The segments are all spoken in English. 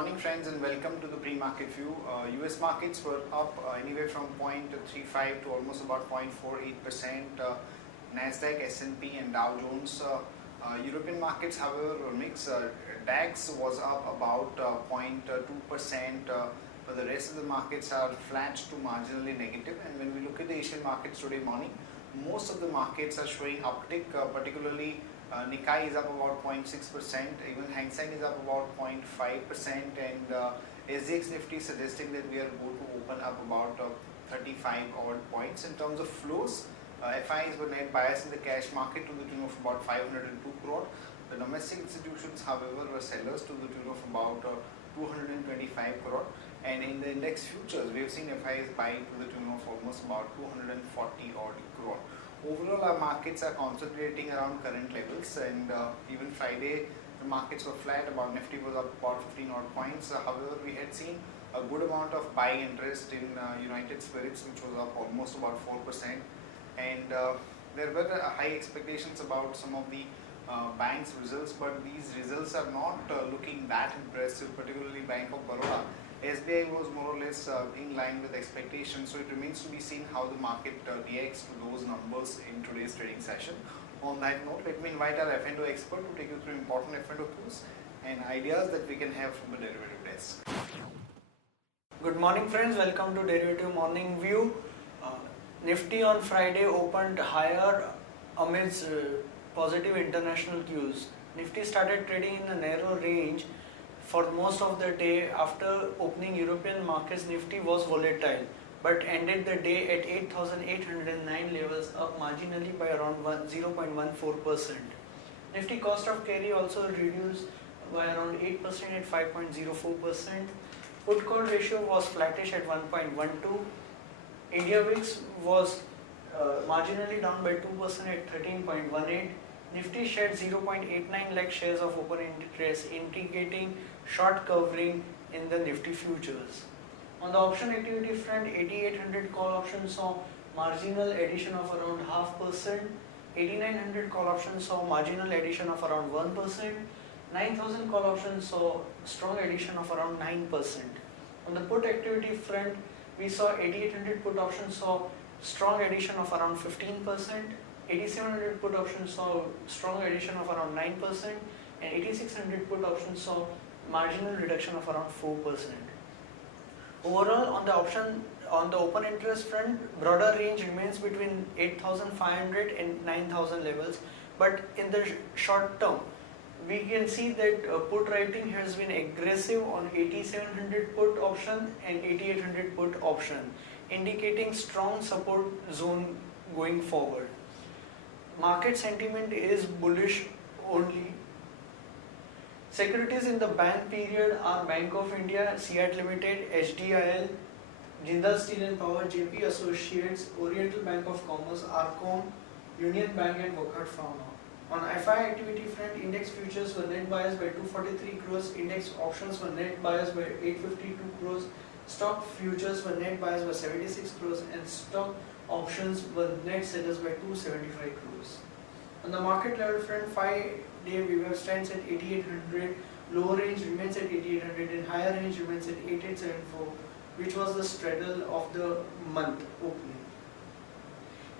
morning friends and welcome to the pre-market view. US markets were up anywhere from 0.35 to almost about 0.48%. Nasdaq, S&P and Dow Jones. European markets however were mixed. DAX was up about 0.2%. But the rest of the markets are flat to marginally negative. And when we look at the Asian markets today morning, most of the markets are showing uptick, particularly Nikkei is up about 0.6%, even Hang Seng is up about 0.5%, and SGX Nifty suggesting that we are going to open up about 35 odd points. In terms of flows, FIs were net bias in the cash market to the tune of about 502 crore. The domestic institutions, however, were sellers to the tune of about 225 crore. And in the index futures, we have seen FIs buy to the tune of almost about 240 odd crore. Overall, our markets are concentrating around current levels, and even Friday, the markets were flat. About Nifty was up about 15 odd points. However, we had seen a good amount of buying interest in United Spirits, which was up almost about 4%. And there were high expectations about some of the banks' results, but these results are not looking that impressive, particularly Bank of Baroda. SBI was more or less in line with expectations, so it remains to be seen how the market reacts to those numbers in today's trading session. On that note, let me invite our F&O expert to take you through important F&O cues and ideas that we can have from the derivative desk. Good morning friends, welcome to Derivative Morning View. Nifty on Friday opened higher amidst positive international cues. Nifty started trading in a narrow range for most of the day. After opening European markets, Nifty was volatile but ended the day at 8,809 levels, up marginally by around 0.14%. Nifty cost of carry also reduced by around 8% at 5.04%. Put call ratio was flattish at 1.12. India VIX was marginally down by 2% at 13.18. Nifty shed 0.89 lakh shares of open interest, indicating short covering in the Nifty futures. On the option activity front, 8800 call options saw marginal addition of around 0.5%, 8900 call options saw marginal addition of around 1%, 9000 call options saw strong addition of around 9%. On the put activity front, we saw 8800 put options saw strong addition of around 15%, 8700 put options saw strong addition of around 9%, and 8600 put options saw marginal reduction of around 4%. Overall, on the open interest front, broader range remains between 8,500 and 9,000 levels, but in the short term, we can see that put writing has been aggressive on 8700 put option and 8800 put option, indicating strong support zone going forward. Market sentiment is bullish only. Securities in the ban period are Bank of India, CIAT Limited, HDIL, Jindal Steel and Power, JP Associates, Oriental Bank of Commerce, Arcom, Union Bank and Wockhardt Pharma. On FI activity front, index futures were net biased by 243 crores, index options were net biased by 852 crores, stock futures were net biased by 76 crores, and stock options were net sellers by 275 crores. On the market level front, 5-day VWAP stands at 8800, lower range remains at 8800 and higher range remains at 8874, which was the straddle of the month opening.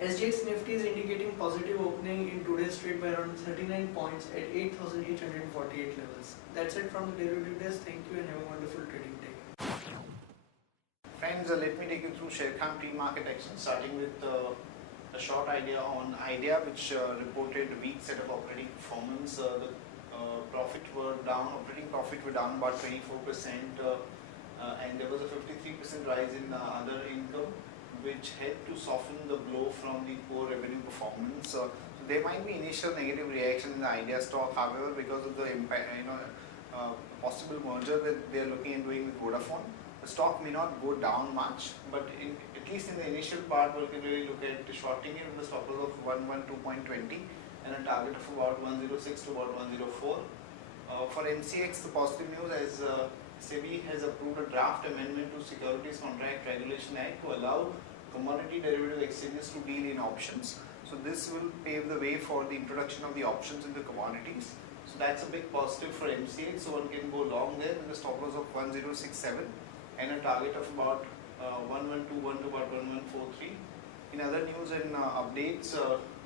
SGX Nifty is indicating positive opening in today's trade by around 39 points at 8,848 levels. That's it from the derivative desk. Thank you and have a wonderful trading day. Friends, let me take you through Sharekhan pre-market action, starting with a short idea on Idea, which reported a weak set of operating performance. The operating profit were down about 24%, and there was a 53% rise in other income, which helped to soften the blow from the poor revenue performance. So there might be initial negative reaction in the Idea stock, however, because of the impact, possible merger that they are looking at doing with Vodafone, the stock may not go down much, but at least in the initial part, we can really look at shorting it with a stop loss of 112.20 and a target of about 106 to about 104. For MCX, the positive news as SEBI has approved a draft amendment to Securities Contract Regulation Act to allow commodity derivative exchanges to deal in options. So this will pave the way for the introduction of the options in the commodities. So that's a big positive for MCX. So one can go long there with a stop loss of 1067 and a target of about 1121 to about 1143. In other news and updates,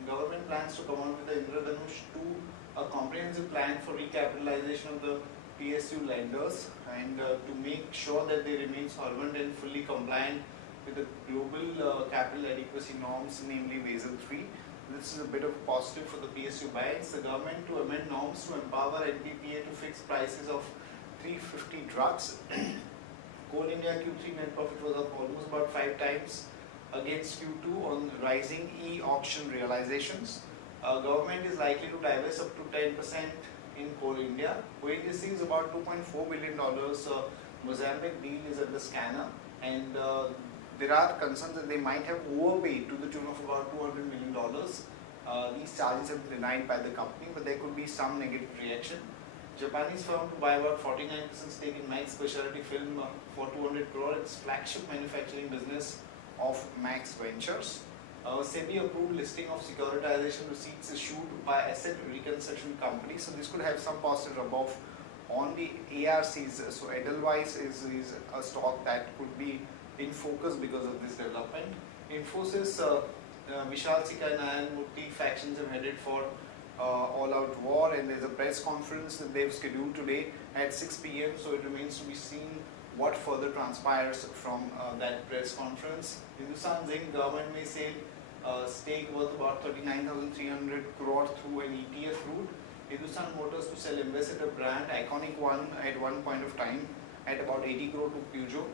government plans to come out with the Indradhanush 2, a comprehensive plan for recapitalization of the PSU lenders and to make sure that they remain solvent and fully compliant with the global capital adequacy norms, namely Basel III. This is a bit of positive for the PSU banks. The government to amend norms to empower NPPA to fix prices of 350 drugs. Coal India Q3 net profit was up almost about 5 times against Q2 on rising e-auction realizations. Government is likely to divest up to 10% in Coal India. ONGC is about $2.4 billion. Mozambique deal is at the scanner, and there are concerns that they might have overpaid to the tune of about $200 million. These charges have been denied by the company, but there could be some negative reaction. Japanese firm to buy about 49% stake in Max Specialty Film for 200 crore. Its flagship manufacturing business of Max Ventures. SEBI approved listing of securitization receipts issued by asset reconstruction companies. So this could have some positive rub-off on the ARCs. So Edelweiss is a stock that could be in focus because of this development. Infosys, Vishal Sikka and Nayan Murthy factions have headed for all-out war, and there's a press conference that they've scheduled today at 6 p.m. So it remains to be seen what further transpires from that press conference. Hindustan Zinc government may sell stake worth about 39,300 crore through an ETF route. Hindustan Motors to sell Ambassador brand, Iconic One at one point of time at about 80 crore to Peugeot.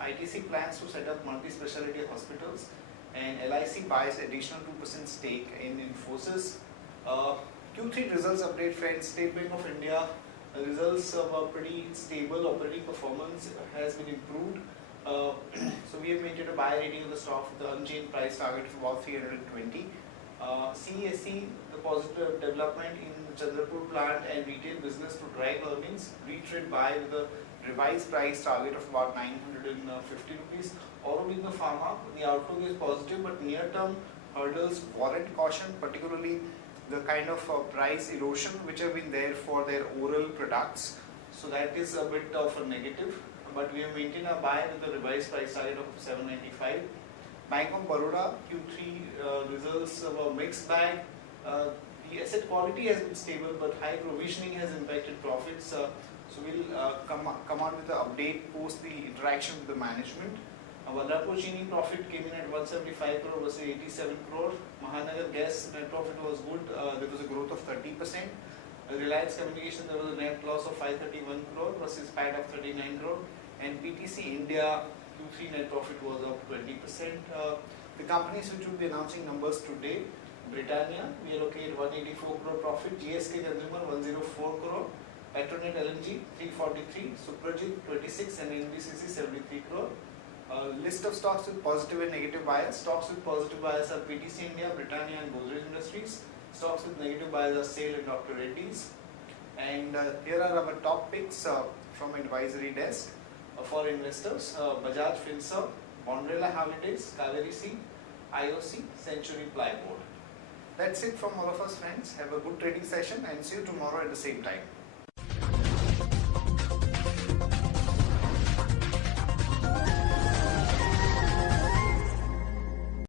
ITC plans to set up multi-specialty hospitals, and LIC buys additional 2% stake in Infosys. Q3 results update, friends. State Bank of India results were pretty stable. Operating performance has been improved. So we have maintained a buy rating of the stock with the unchanged price target of about 320. CESC, the positive development in the Chandrapur plant and retail business to drive earnings, reiterate buy with a revised price target of about 950 rupees. Aurobindo Pharma, the outlook is positive, but near-term hurdles warrant caution, particularly the kind of price erosion which have been there for their oral products. So that is a bit of a negative, but we have maintained a buy with a revised price target of 795. Bank of Baroda Q3 results were mixed bag. The asset quality has been stable, but high provisioning has impacted profits. So we'll come out with an update post the interaction with the management. Valapur Chini profit came in at 175 crore versus 87 crore. Mahanagar Gas net profit was good. There was a growth of 30%. Reliance Communication, there was a net loss of 531 crore versus PAT of 39 crore. And PTC India Q3 net profit was up 20%. The companies which will be announcing numbers today: Britannia, we allocate 184 crore profit. GSK Consumer 104 crore. Petronet LNG 343. Suprajit 26 and NBCC 73 crore. List of stocks with positive and negative bias. Stocks with positive bias are PTC India, Britannia and Godrej Industries. Stocks with negative bias are SAIL and Dr. Reddy's. And here are our top picks from advisory desk for investors. Bajaj Finserv, Bondrella Holidays, Kaveri Sea, IOC, Century Plyboard. That's it from all of us, friends. Have a good trading session and see you tomorrow at the same time.